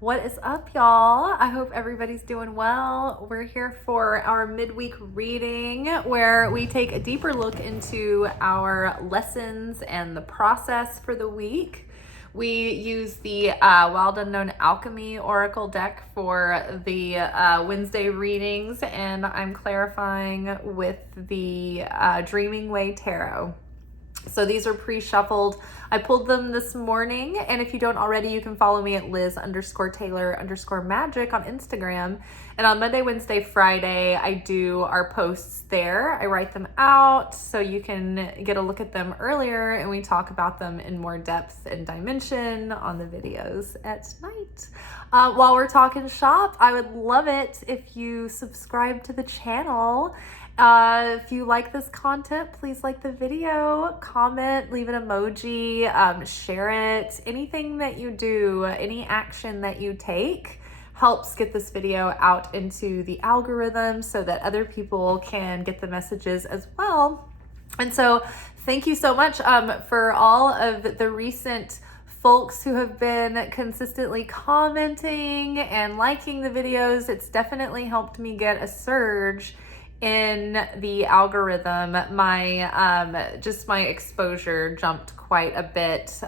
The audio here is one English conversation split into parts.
What is up, y'all? I hope everybody's doing well. We're here for our midweek reading where we take a deeper look into our lessons and the process for the week. We use the Wild Unknown Alchemy Oracle deck for the Wednesday readings, and I'm clarifying with the Dreaming Way Tarot. So these are pre-shuffled. I pulled them this morning, and if you don't already, you can follow me at Liz_Taylor_Magick on Instagram. And on Monday, Wednesday, Friday, I do our posts there. I write them out so you can get a look at them earlier, and we talk about them in more depth and dimension on the videos at night. While we're talking shop, I would love it if you subscribe to the channel. If you like this content, please like the video, comment, leave an emoji, share it. Anything that you do, any action that you take helps get this video out into the algorithm so that other people can get the messages as well. And so thank you so much for all of the recent folks who have been consistently commenting and liking the videos. It's definitely helped me get a surge in the algorithm. My just my exposure jumped quite a bit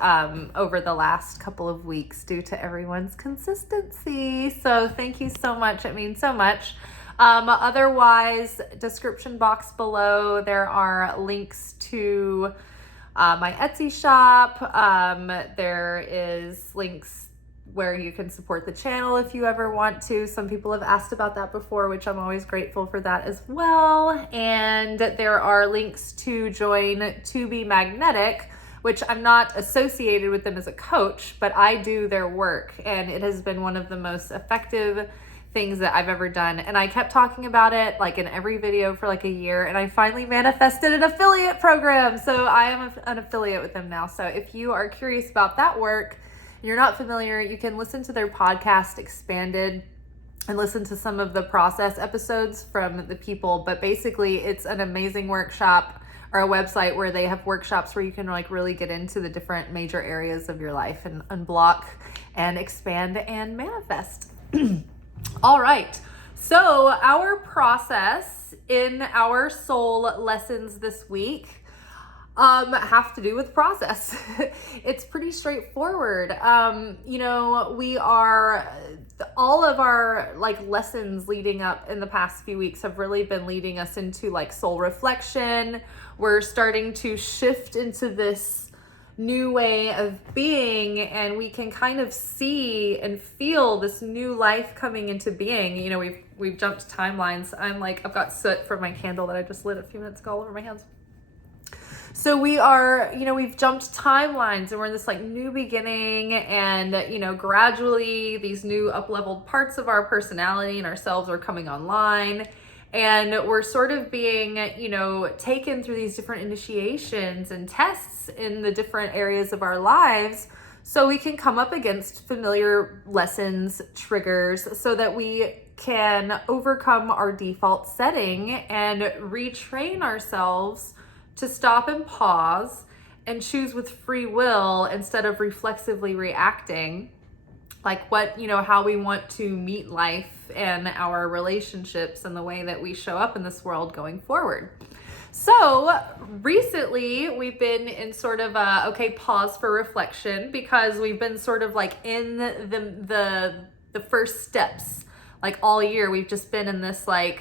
over the last couple of weeks due to everyone's consistency. So thank you so much. It means so much. Otherwise, description box below, there are links to my Etsy shop. There is links where you can support the channel if you ever want to. Some people have asked about that before, which I'm always grateful for that as well. And there are links to join To Be Magnetic, which I'm not associated with them as a coach, but I do their work, and it has been one of the most effective things that I've ever done. And I kept talking about it like in every video for like a year, and I finally manifested an affiliate program. So I am an affiliate with them now. So if you are curious about that work, you're not familiar, you can listen to their podcast Expanded and listen to some of the process episodes from the people. But basically, it's an amazing workshop or a website where they have workshops where you can like really get into the different major areas of your life and unblock and expand and manifest. All right. So our process in our soul lessons this week have to do with process. It's pretty straightforward. We are, all of our like lessons leading up in the past few weeks have really been leading us into like soul reflection. We're starting to shift into this new way of being, and we can kind of see and feel this new life coming into being. You know, we've jumped timelines. I've got soot from my candle that I just lit a few minutes ago all over my hands. So we are, we've jumped timelines, and we're in this like new beginning, and, gradually these new up-leveled parts of our personality and ourselves are coming online, and we're sort of being, taken through these different initiations and tests in the different areas of our lives so we can come up against familiar lessons, triggers, so that we can overcome our default setting and retrain ourselves to stop and pause and choose with free will instead of reflexively reacting, like how we want to meet life and our relationships and the way that we show up in this world going forward. So recently we've been in sort of a, pause for reflection, because we've been sort of like in the first steps, like all year we've just been in this like,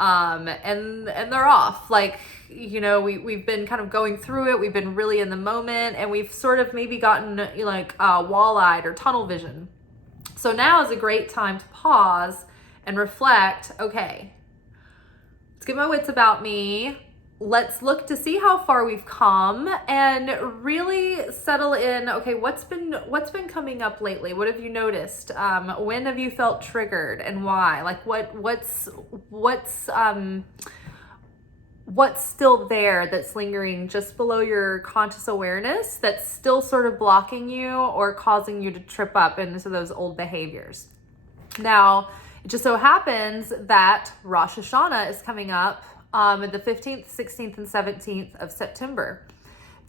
and they're off. Like, we've been kind of going through it. We've been really in the moment, and we've sort of maybe gotten like wall-eyed or tunnel vision. So now is a great time to pause and reflect. Okay, let's get my wits about me. Let's look to see how far we've come and really settle in. Okay, what's been coming up lately? What have you noticed? When have you felt triggered, and why? Like what's still there that's lingering just below your conscious awareness that's still sort of blocking you or causing you to trip up into those old behaviors? Now, it just so happens that Rosh Hashana is coming up the 15th, 16th, and 17th of September.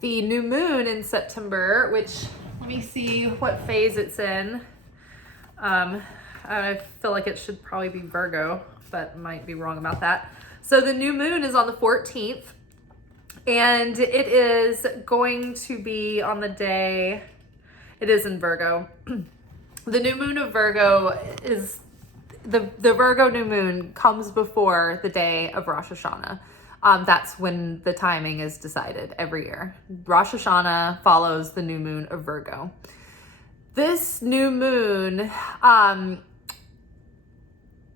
The new moon in September, which, let me see what phase it's in. I feel like it should probably be Virgo, but might be wrong about that. So the new moon is on the 14th, and it is going to be on the day, it is in Virgo. The new moon of Virgo is, the Virgo new moon comes before the day of Rosh Hashana. That's when the timing is decided every year. Rosh Hashana follows the new moon of Virgo. This new moon,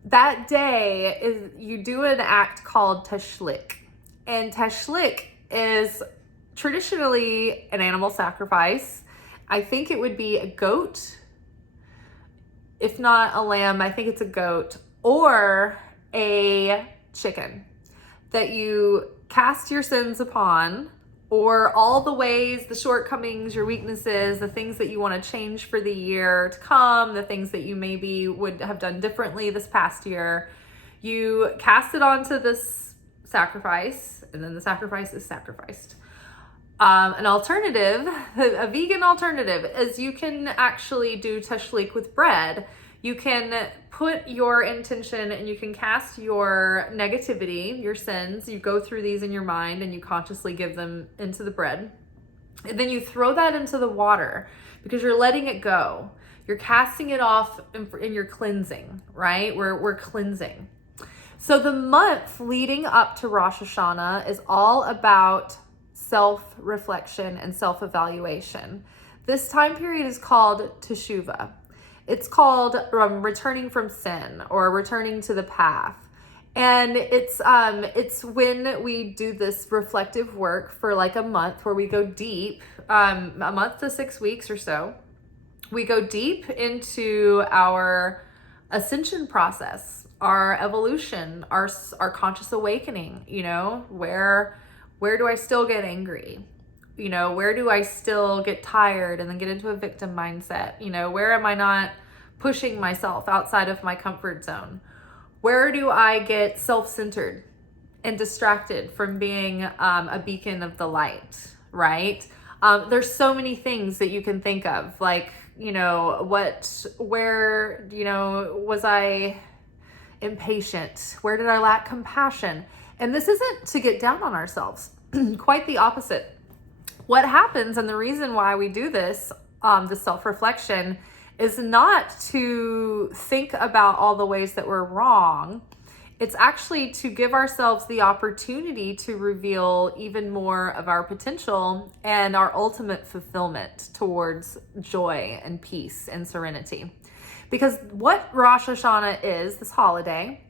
that day is, you do an act called tashlik. And tashlik is traditionally an animal sacrifice. I think it would be a goat. If not a lamb, I think it's a goat or a chicken that you cast your sins upon, or all the ways, the shortcomings, your weaknesses, the things that you want to change for the year to come, the things that you maybe would have done differently this past year. You cast it onto this sacrifice, and then the sacrifice is sacrificed. An alternative, a vegan alternative, is you can actually do tashlik with bread. You can put your intention and you can cast your negativity, your sins. You go through these in your mind and you consciously give them into the bread. And then you throw that into the water because you're letting it go. You're casting it off and you're cleansing, right? We're cleansing. So the month leading up to Rosh Hashana is all about self-reflection and self-evaluation. This time period is called Tishuva. It's called returning from sin or returning to the path. And it's when we do this reflective work for like a month where we go deep, a month to 6 weeks or so. We go deep into our ascension process, our evolution, our conscious awakening, you know, where do I still get angry? You know, where do I still get tired and then get into a victim mindset? You know, where am I not pushing myself outside of my comfort zone? Where do I get self-centered and distracted from being a beacon of the light, right? There's so many things that you can think of, like, you know, where, you know, was I impatient? Where did I lack compassion? And this isn't to get down on ourselves. Quite the opposite. What happens, and the reason why we do this, the self-reflection, is not to think about all the ways that we're wrong. It's actually to give ourselves the opportunity to reveal even more of our potential and our ultimate fulfillment towards joy and peace and serenity. Because what Rosh Hashana is, this holiday,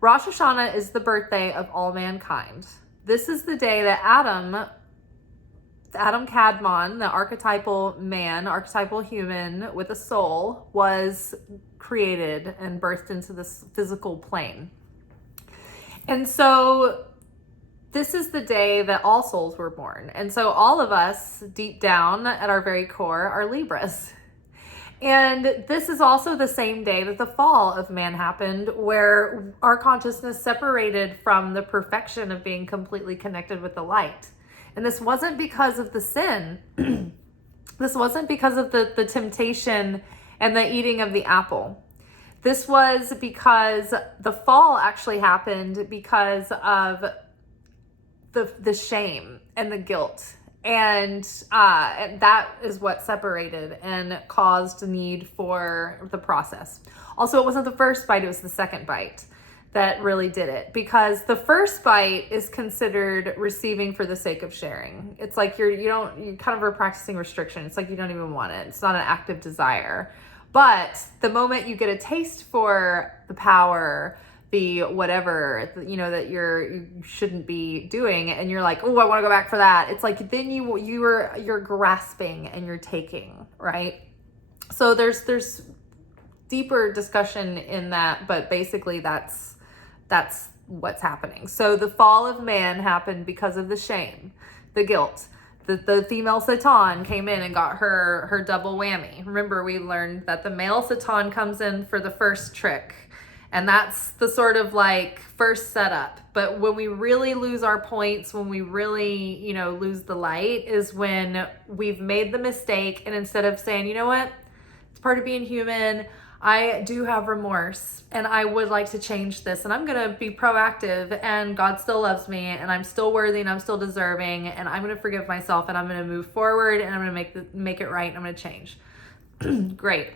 Rosh Hashana is the birthday of all mankind. This is the day that Adam Kadmon, the archetypal man, archetypal human with a soul, was created and birthed into this physical plane. And so this is the day that all souls were born. And so all of us, deep down at our very core, are Libras. And this is also the same day that the fall of man happened, where our consciousness separated from the perfection of being completely connected with the light. And this wasn't because of the sin. This wasn't because of the temptation and the eating of the apple. This was because the fall actually happened because of the shame and the guilt. And that is what separated and caused the need for the process. Also, it wasn't the first bite, it was the second bite that really did it, because the first bite is considered receiving for the sake of sharing. It's like you kind of are practicing restriction. It's like you don't even want it. It's not an active desire. But the moment you get a taste for the power, the whatever, you know, that you shouldn't be doing, and you're like, oh, I want to go back for that. It's like then you're grasping and you're taking, right? So there's deeper discussion in that, but basically that's what's happening. So the fall of man happened because of the shame, the guilt. The female Satan came in and got her double whammy. Remember, we learned that the male Satan comes in for the first trick, and that's the sort of like first setup. But when we really lose our points, when we really, you know, lose the light, is when we've made the mistake, and instead of saying, you know what, it's part of being human, I do have remorse and I would like to change this, and I'm going to be proactive, and God still loves me, and I'm still worthy, and I'm still deserving, and I'm going to forgive myself, and I'm going to move forward, and I'm going to make it right, and I'm going to change. Great.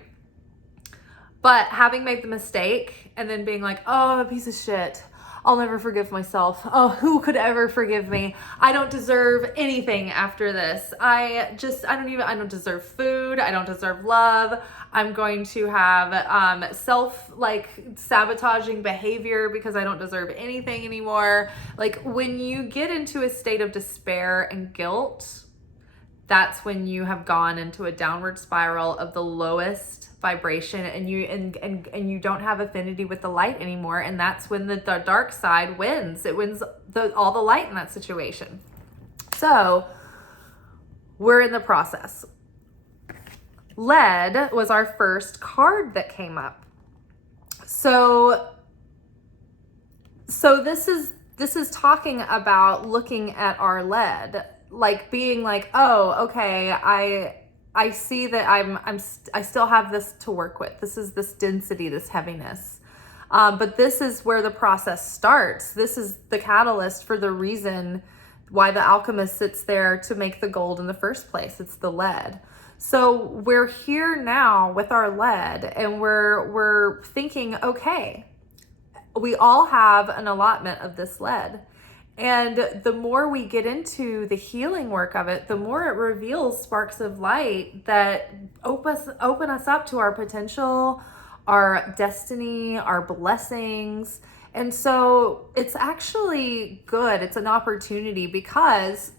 But having made the mistake and then being like, oh, I'm a piece of shit, I'll never forgive myself. Oh, who could ever forgive me? I don't deserve anything after this. I don't deserve food. I don't deserve love. I'm going to have self-sabotaging behavior because I don't deserve anything anymore. Like, when you get into a state of despair and guilt, that's when you have gone into a downward spiral of the lowest vibration, and you don't have affinity with the light anymore, and that's when the dark side wins. It wins all the light in that situation. So we're in the process. Lead was our first card that came up. So this is talking about looking at our lead, like being like, oh, okay, I see that I still have this to work with. This is this density, this heaviness. But this is where the process starts. This is the catalyst for the reason why the alchemist sits there to make the gold in the first place. It's the lead. So we're here now with our lead, and we're thinking, okay, we all have an allotment of this lead. And the more we get into the healing work of it, the more it reveals sparks of light that open us up to our potential, our destiny, our blessings. And so it's actually good. It's an opportunity because,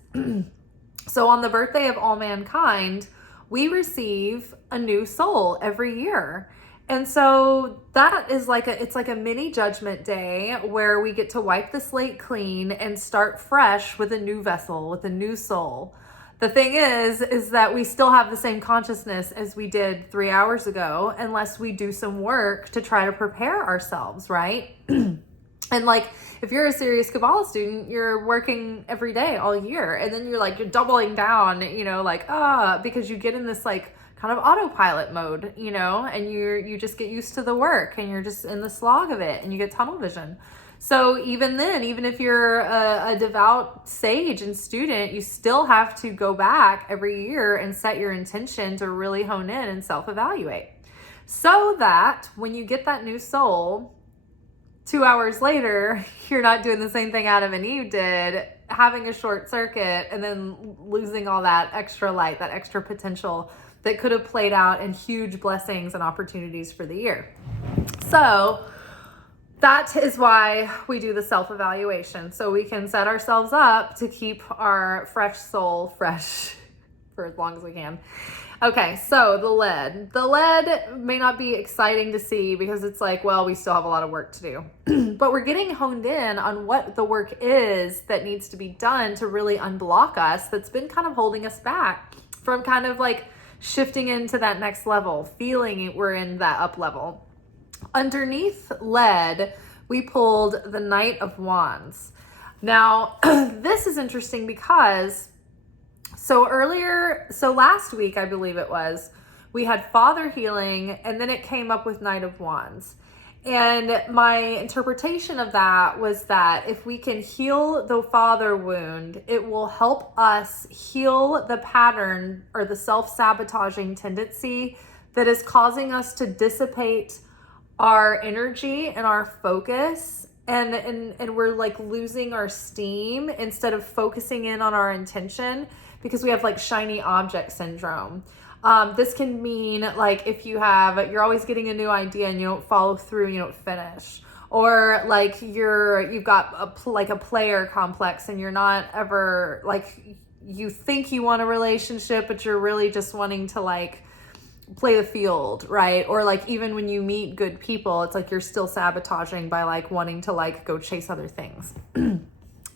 so on the birthday of all mankind, we receive a new soul every year. And so that is it's like a mini judgment day where we get to wipe the slate clean and start fresh with a new vessel, with a new soul. The thing is that we still have the same consciousness as we did 3 hours ago, unless we do some work to try to prepare ourselves, right? And like, if you're a serious Kabbalah student, you're working every day all year, and then you're doubling down, because you get in this kind of autopilot mode, and you just get used to the work, and you're just in the slog of it, and you get tunnel vision. So even then, even if you're a devout sage and student, you still have to go back every year and set your intention to really hone in and self-evaluate, so that when you get that new soul 2 hours later, you're not doing the same thing Adam and Eve did, having a short circuit and then losing all that extra light, that extra potential that could have played out in huge blessings and opportunities for the year. So that is why we do the self-evaluation, so we can set ourselves up to keep our fresh soul fresh for as long as we can. Okay, so the lead. The lead may not be exciting to see because it's like, well, we still have a lot of work to do. But we're getting honed in on what the work is that needs to be done to really unblock us, that's been kind of holding us back from kind of shifting into that next level, feeling we're in that up level. Underneath lead, we pulled the Knight of Wands. Now, this is interesting because last week, I believe it was, we had Father healing, and then it came up with Knight of Wands. And my interpretation of that was that if we can heal the father wound, it will help us heal the pattern or the self-sabotaging tendency that is causing us to dissipate our energy and our focus. And we're losing our steam instead of focusing in on our intention, because we have shiny object syndrome. This can mean if you're always getting a new idea and you don't follow through, you don't finish, or you've got a player complex and you're not ever you think you want a relationship, but you're really just wanting to play the field, right? Or even when you meet good people, it's you're still sabotaging by wanting to go chase other things.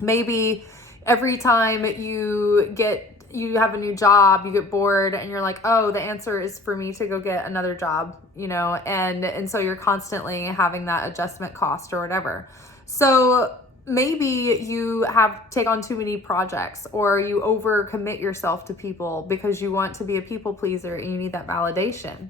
Maybe every time you have a new job, you get bored and you're like, oh, the answer is for me to go get another job, and so you're constantly having that adjustment cost or whatever. So maybe you take on too many projects, or you overcommit yourself to people because you want to be a people pleaser and you need that validation.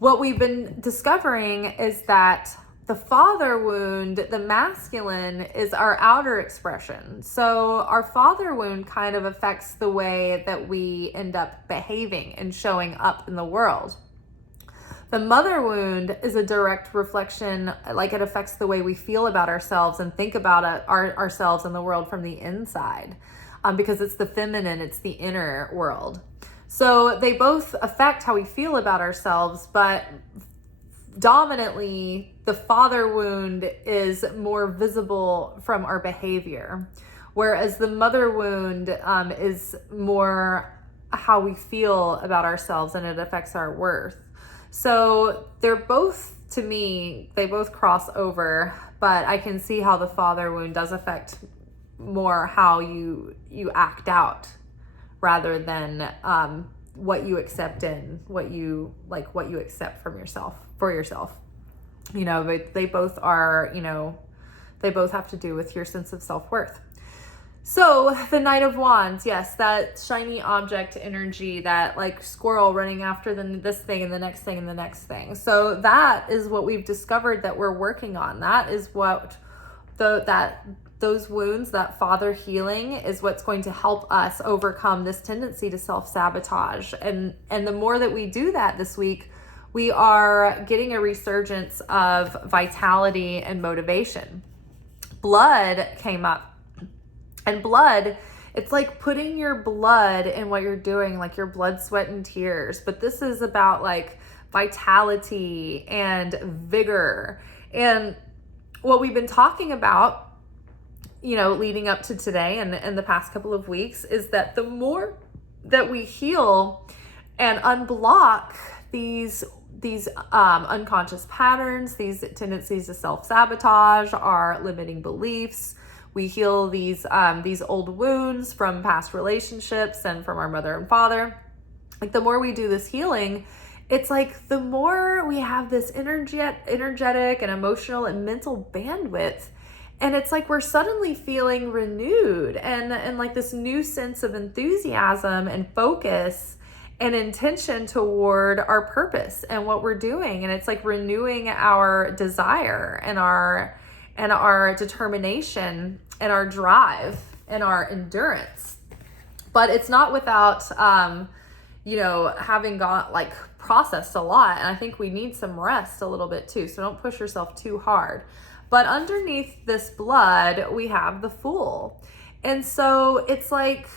what we've been discovering is that the father wound, the masculine, is our outer expression. So our father wound kind of affects the way that we end up behaving and showing up in the world. The mother wound is a direct reflection, like it affects the way we feel about ourselves and think about ourselves and the world from the inside, because it's the feminine, it's the inner world. So they both affect how we feel about ourselves, but dominantly, the father wound is more visible from our behavior, whereas the mother wound is more how we feel about ourselves, and it affects our worth. So they're both, to me, they both cross over, but I can see how the father wound does affect more how you act out rather than what you accept in, what you accept from yourself, for yourself. But they both are, they both have to do with your sense of self-worth. So the Knight of Wands, yes, that shiny object energy, that like squirrel running after this thing and the next thing and the next thing. So that is what we've discovered that we're working on. That is what those wounds, that father healing, is what's going to help us overcome this tendency to self-sabotage. And the more that we do that this week, we are getting a resurgence of vitality and motivation. Blood came up. And blood, it's like putting your blood in what you're doing, like your blood, sweat, and tears. But this is about like vitality and vigor. And what we've been talking about, leading up to today and the past couple of weeks, is that the more that we heal and unblock these unconscious patterns, these tendencies to self-sabotage, our limiting beliefs, we heal these old wounds from past relationships and from our mother and father. Like the more we do this healing, it's like the more we have this energetic and emotional and mental bandwidth. And it's like we're suddenly feeling renewed and like this new sense of enthusiasm and focus and intention toward our purpose and what we're doing. And it's like renewing our desire and our determination and our drive and our endurance. But it's not without, having processed a lot. And I think we need some rest a little bit too. So don't push yourself too hard. But underneath this blood, we have the Fool. And so it's like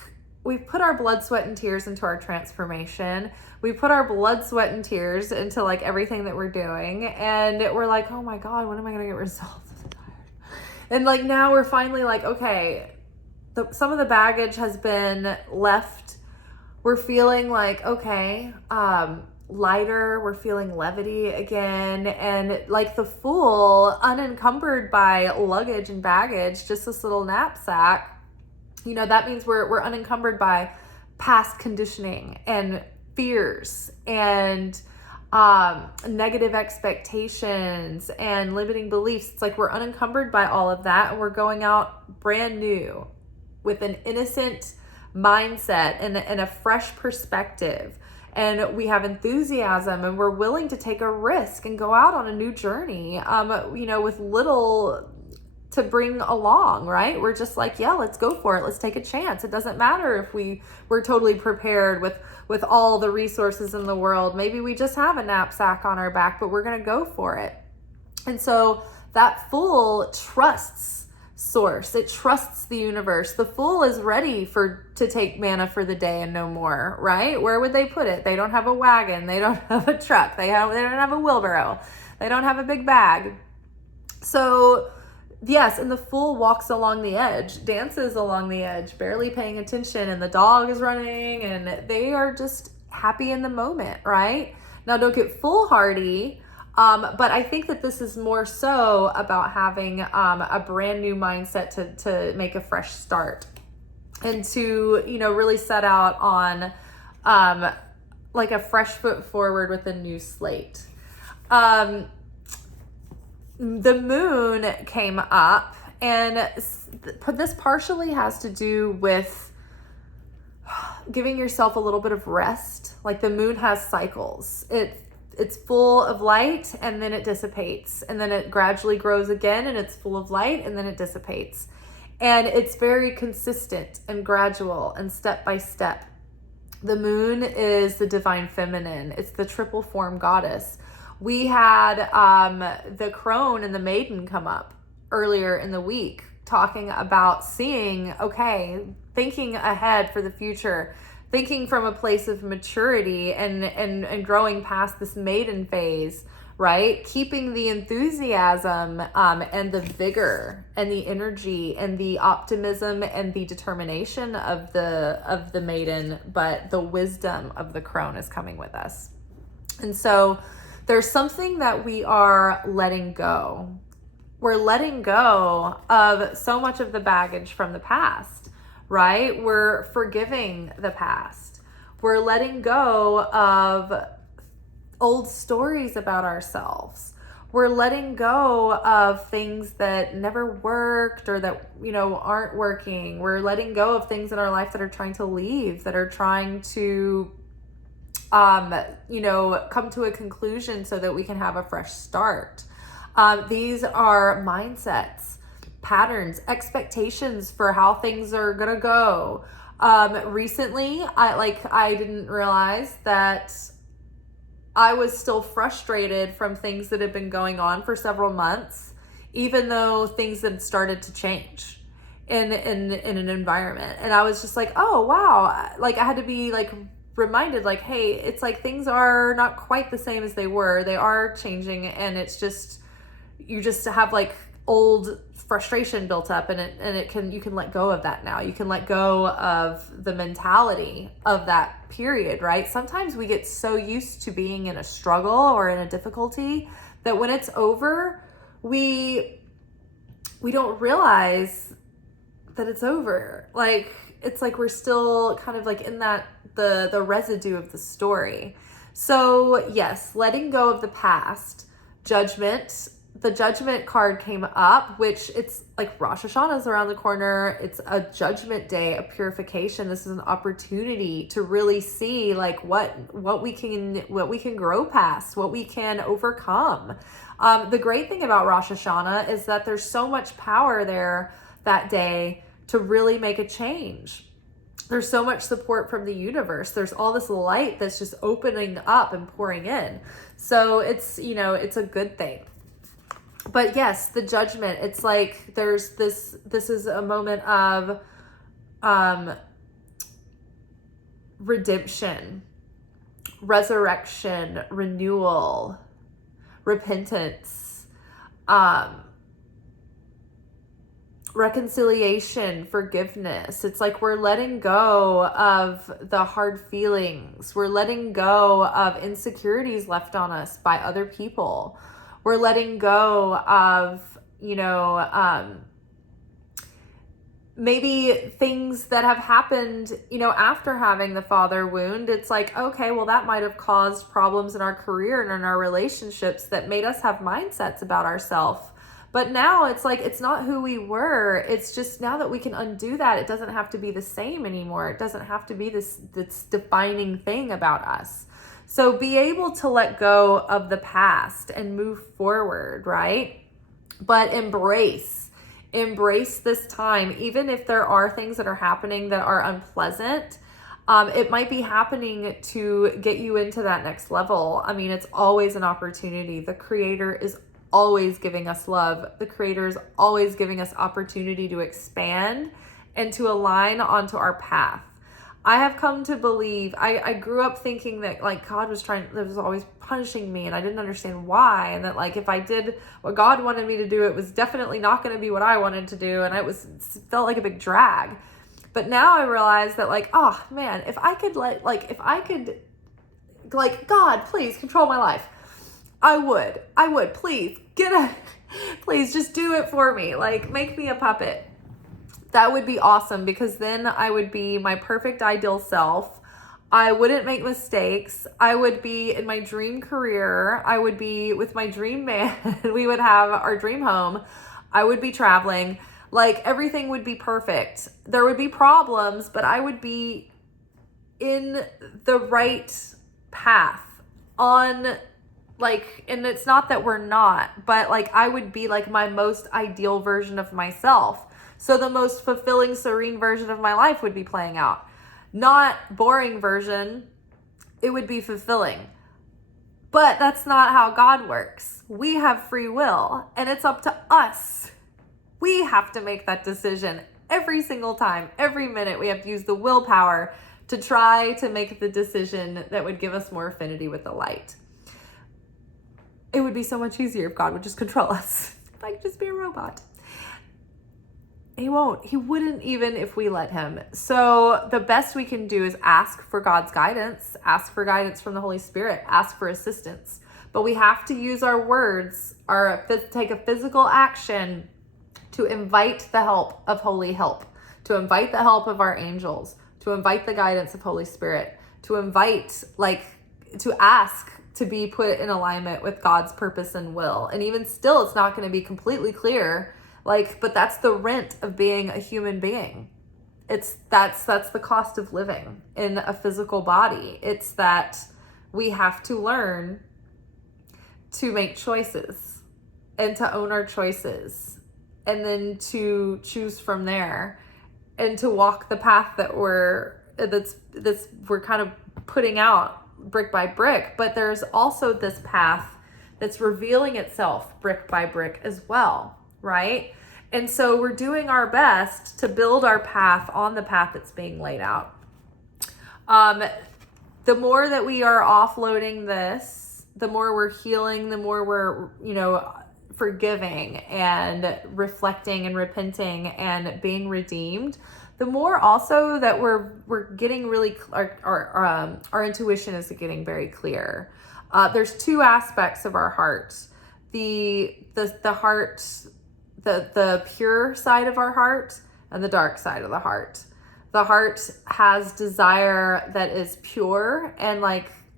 we've put our blood, sweat, and tears into our transformation. We put our blood, sweat, and tears into like everything that we're doing. And we're like, oh my God, when am I going to get results? And like now we're finally like, okay, some of the baggage has been left. We're feeling like, okay, lighter. We're feeling levity again. And like the Fool, unencumbered by luggage and baggage, just this little knapsack, that means we're unencumbered by past conditioning and fears and negative expectations and limiting beliefs. It's like we're unencumbered by all of that, and we're going out brand new with an innocent mindset and a fresh perspective. And we have enthusiasm, and we're willing to take a risk and go out on a new journey, with little to bring along, right? We're just like, yeah, let's go for it. Let's take a chance. It doesn't matter if we're totally prepared with all the resources in the world. Maybe we just have a knapsack on our back, but we're going to go for it. And so that Fool trusts source. It trusts the universe. The Fool is ready to take manna for the day and no more, right? Where would they put it? They don't have a wagon. They don't have a truck. They don't have a wheelbarrow. They don't have a big bag. So yes, and the Fool walks along the edge, dances along the edge, barely paying attention, and the dog is running, and they are just happy in the moment, right? Now, don't get foolhardy, but I think that this is more so about having a brand new mindset to make a fresh start and to, really set out on like a fresh foot forward with a new slate. The moon came up, and this partially has to do with giving yourself a little bit of rest. Like the moon has cycles. it's full of light and then it dissipates, and then it gradually grows again and it's full of light and then it dissipates. And it's very consistent and gradual and step by step. The moon is the divine feminine. It's the triple form goddess. We had the crone and the maiden come up earlier in the week, talking about seeing, okay, thinking ahead for the future, thinking from a place of maturity and growing past this maiden phase, right? Keeping the enthusiasm and the vigor and the energy and the optimism and the determination of the maiden, but the wisdom of the crone is coming with us. And so there's something that we are letting go. We're letting go of so much of the baggage from the past, right? We're forgiving the past. We're letting go of old stories about ourselves. We're letting go of things that never worked or that, aren't working. We're letting go of things in our life that are trying to leave, that are trying to, come to a conclusion so that we can have a fresh start. These are mindsets, patterns, expectations for how things are gonna go. Recently, I didn't realize that I was still frustrated from things that had been going on for several months, even though things had started to change in an environment. And I was just like, oh, wow. Like, I had to be reminded, hey, it's things are not quite the same as they were. They are changing, and it's just, you just have old frustration built up, and you can let go of that now. You can let go of the mentality of that period, right? Sometimes we get so used to being in a struggle or in a difficulty that when it's over, we don't realize that it's over. It's we're still kind of in that the residue of the story. So yes, letting go of the past, judgment. The judgment card came up, which it's Rosh Hashana is around the corner. It's a judgment day, a purification. This is an opportunity to really see what we can grow past, what we can overcome. The great thing about Rosh Hashana is that there's so much power there that day to really make a change. There's so much support from the universe. There's all this light that's just opening up and pouring in. So it's, it's a good thing. But yes, the judgment, it's there's this is a moment of redemption, resurrection, renewal, repentance, reconciliation, forgiveness. It's we're letting go of the hard feelings. We're letting go of insecurities left on us by other people. We're letting go of, maybe things that have happened, after having the father wound. It's okay, well, that might have caused problems in our career and in our relationships that made us have mindsets about ourselves. But now it's it's not who we were. It's just now that we can undo that, it doesn't have to be the same anymore. It doesn't have to be this defining thing about us. So be able to let go of the past and move forward, right? But embrace this time, even if there are things that are happening that are unpleasant. It might be happening to get you into that next level. I mean, it's always an opportunity. The Creator is always giving us love. The Creator is always giving us opportunity to expand and to align onto our path. I have come to believe, I grew up thinking that God was always punishing me, and I didn't understand why. And that if I did what God wanted me to do, it was definitely not going to be what I wanted to do. And it felt like a big drag. But now I realize that oh man, if I could God, please control my life. I would, please please just do it for me. Make me a puppet. That would be awesome, because then I would be my perfect ideal self. I wouldn't make mistakes. I would be in my dream career. I would be with my dream man. We would have our dream home. I would be traveling. Everything would be perfect. There would be problems, but I would be in the right path, on Like, and it's not that we're not, but like I would be like my most ideal version of myself. So the most fulfilling, serene version of my life would be playing out. Not boring version, it would be fulfilling. But that's not how God works. We have free will, and it's up to us. We have to make that decision every single time, every minute. We have to use the willpower to try to make the decision that would give us more affinity with the light. It would be so much easier if God would just control us. If I could just be a robot. He won't. He wouldn't, even if we let him. So the best we can do is ask for God's guidance, ask for guidance from the Holy Spirit, ask for assistance. But we have to use our words, take a physical action to invite the help of holy help, to invite the help of our angels, to invite the guidance of Holy Spirit, to invite, to ask to be put in alignment with God's purpose and will. And even still, it's not going to be completely clear. But that's the rent of being a human being. That's the cost of living in a physical body. It's that we have to learn to make choices and to own our choices, and then to choose from there, and to walk the path that we're kind of putting out brick by brick. But there's also this path that's revealing itself brick by brick as well. Right? And so we're doing our best to build our path on the path that's being laid out. The more that we are offloading this, the more we're healing, the more we're, forgiving and reflecting and repenting and being redeemed, the more also that we're getting really, our intuition is getting very clear. There's two aspects of our heart. The heart, the pure side of our heart, and the dark side of the heart. The heart has desire that is pure and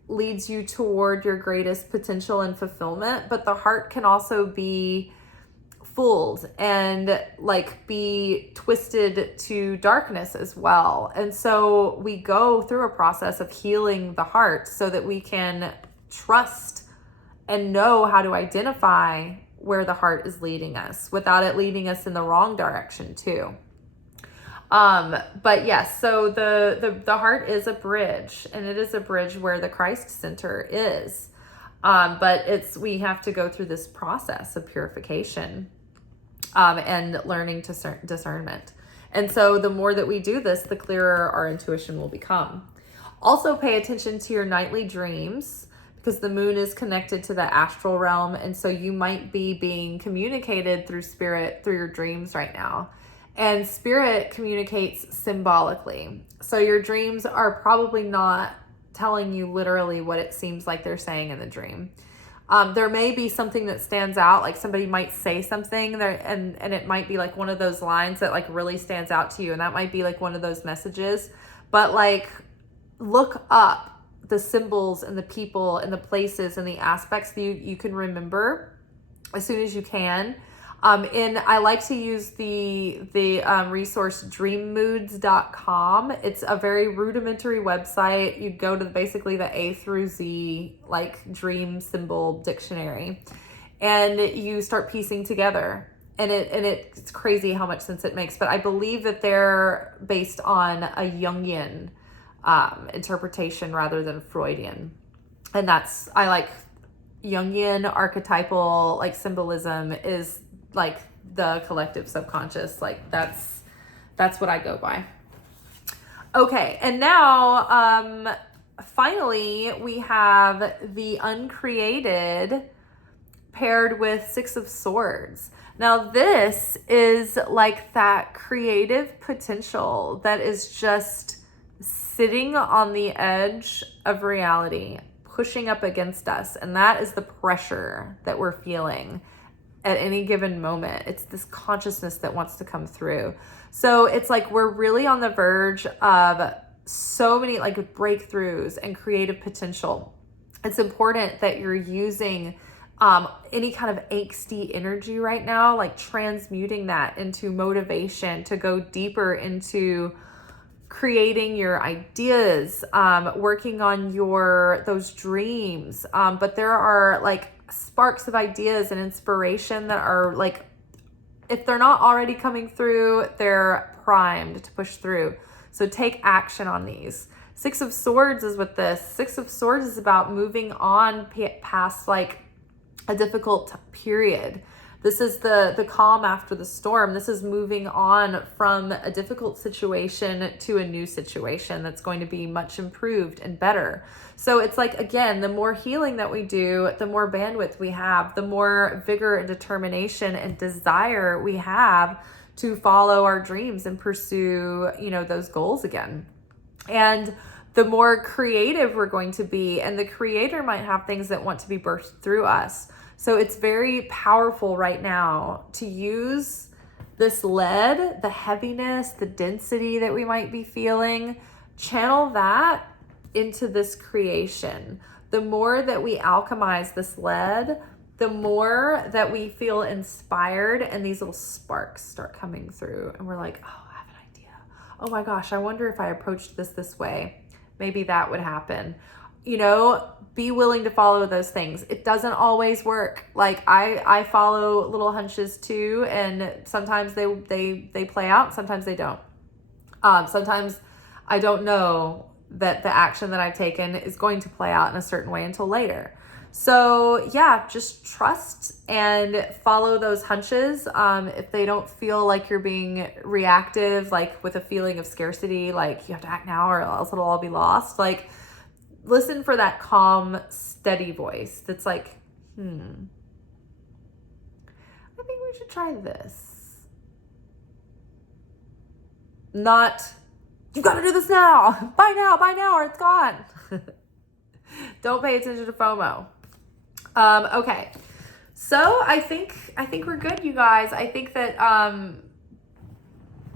leads you toward your greatest potential and fulfillment, but the heart can also be fooled and be twisted to darkness as well. And so we go through a process of healing the heart so that we can trust and know how to identify where the heart is leading us without it leading us in the wrong direction too. But yes, so the heart is a bridge, and it is a bridge where the Christ center is. But we have to go through this process of purification, and learning discernment. And so the more that we do this, the clearer our intuition will become. Also pay attention to your nightly dreams, because the moon is connected to the astral realm. And so you might be being communicated through spirit, through your dreams right now. And spirit communicates symbolically. So your dreams are probably not telling you literally what it seems like they're saying in the dream. There may be something that stands out, like somebody might say something there, and it might be one of those lines that really stands out to you. And that might be one of those messages. But look up the symbols and the people and the places and the aspects that you can remember as soon as you can. And I like to use the resource dreammoods.com. It's a very rudimentary website. You go to basically the A through Z dream symbol dictionary, and you start piecing together. And it's crazy how much sense it makes. But I believe that they're based on a Jungian interpretation rather than Freudian. And I like Jungian archetypal symbolism is the collective subconscious. That's what I go by. Okay, and now finally we have the uncreated paired with Six of Swords. Now this is that creative potential that is just sitting on the edge of reality, pushing up against us. And that is the pressure that we're feeling at any given moment. It's this consciousness that wants to come through. So it's we're really on the verge of so many breakthroughs and creative potential. It's important that you're using any kind of angsty energy right now, transmuting that into motivation to go deeper into creating your ideas, working on those dreams. But there are like sparks of ideas and inspiration that are like, if they're not already coming through, they're primed to push through. So take action on these. Six of Swords is with this. Six of Swords is about moving on past like a difficult period. This is the calm after the storm. This is moving on from a difficult situation to a new situation that's going to be much improved and better. So it's like, again, the more healing that we do, the more bandwidth we have, the more vigor and determination and desire we have to follow our dreams and pursue, those goals again. And the more creative we're going to be, and the creator might have things that want to be birthed through us. So it's very powerful right now to use this lead, the heaviness, the density that we might be feeling, channel that into this creation. The more that we alchemize this lead, the more that we feel inspired, and these little sparks start coming through, and we're like, oh, I have an idea. Oh my gosh, I wonder if I approached this way, maybe that would happen. Be willing to follow those things. It doesn't always work. Like I follow little hunches too, and sometimes they play out, sometimes they don't. Sometimes I don't know that the action that I've taken is going to play out in a certain way until later. So yeah, just trust and follow those hunches. If they don't feel like you're being reactive, like with a feeling of scarcity, like you have to act now or else it'll all be lost. Like, listen for that calm, steady voice that's like, I think we should try this. Not, you gotta do this now. Buy now, or it's gone. Don't pay attention to FOMO. Okay. So I think we're good, you guys. I think that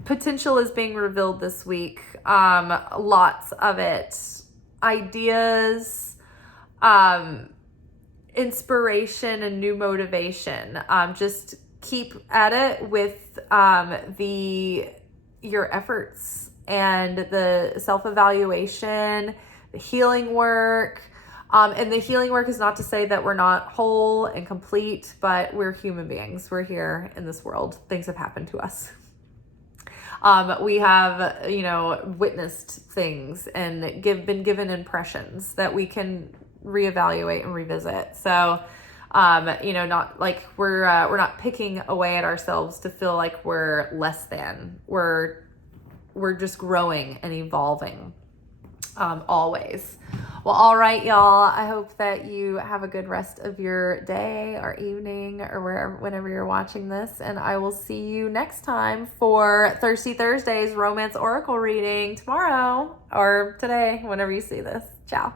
potential is being revealed this week. Lots of it. Ideas, inspiration, and new motivation. Just keep at it with your efforts and the self-evaluation, the healing work. And the healing work is not to say that we're not whole and complete, but we're human beings. We're here in this world. Things have happened to us. We have, witnessed things and been given impressions that we can reevaluate and revisit. So, not like we're not picking away at ourselves to feel like we're less than. We're just growing and evolving, always. Well, all right, y'all. I hope that you have a good rest of your day or evening or whenever you're watching this. And I will see you next time for Thirsty Thursday's Romance Oracle reading tomorrow or today, whenever you see this. Ciao.